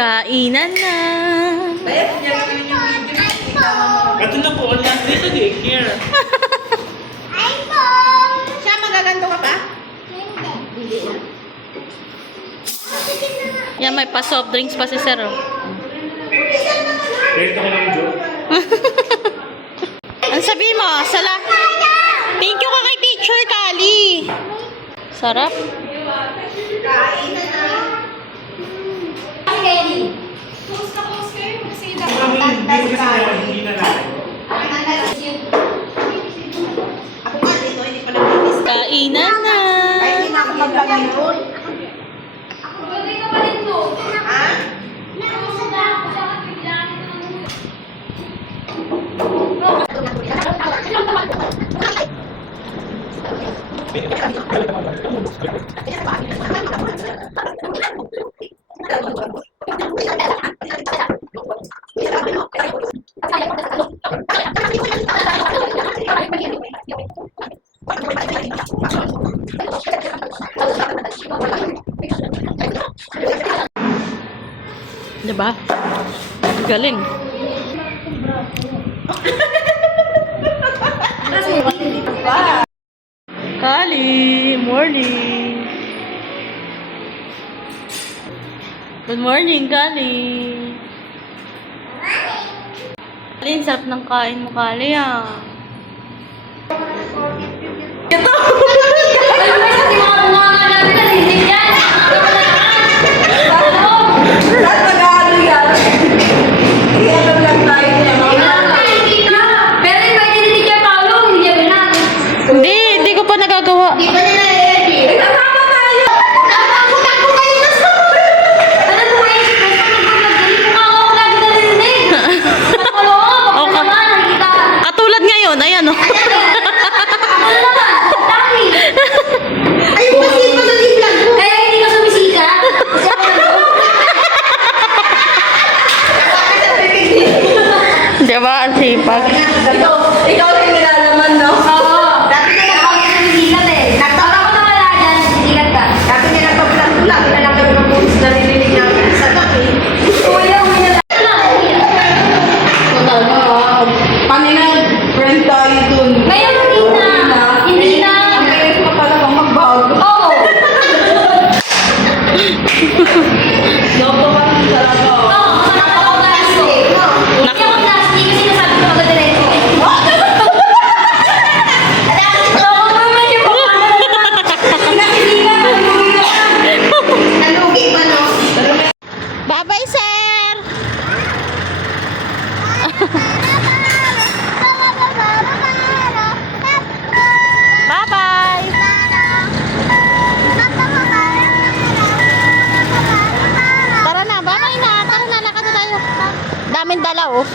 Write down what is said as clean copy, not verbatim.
Kainan na. Ito na po, ang last dito, daycare. Siya, magaganto ka pa? Hindi. Yan, may pa-soft drinks pa si Sir. Oh. Dito ka lang, Joe. Ang sabi mo, thank you ka kay Teacher Kali. Sarap. Kain na na. Close na close kayo. Kasi Hindi na natin. ako nga dito, hindi pa nag-inis. Kainan na. Ay, hindi na ako maglagay doon. Ha? Diba? Galing. Kali, morning. Good morning, Kali. Kali, sarap ng kain mo, Kali, ah. Hindi ko pa nagagawa. Hindi ka nila i-edit. Nagkakama tayo! Takbo kayo na sa... Ano po eh? Katulad ngayon, ayan, oh. Ayun kasi pa sa vlog ko. Kaya hindi ka sumisika. Diba? Ang sipag. Ikaw rin nilalaman, no? Oo. Dati ka nagpapagsikat eh. Nagtata ko na wala dyan. Sikat ka. Dati ka nagpapagsikat. Nalagay ko ng pulis na nililig namin sa gabi. Kuya, kuya. Kanina, friend tayo dun. Ngayon, hindi na. Hindi na. Ang kaya pa talagang magbago. Oo. Loko ka lang talaga. Oo, nakapag-plastic. Hindi ako plastic kasi nasabi ko magadiretso. Nalugi pa, no? Bye-bye, Sir! Bye-bye! Tara na, bye-bye na! Tara na, lakad na tayo. Daming dala, oh.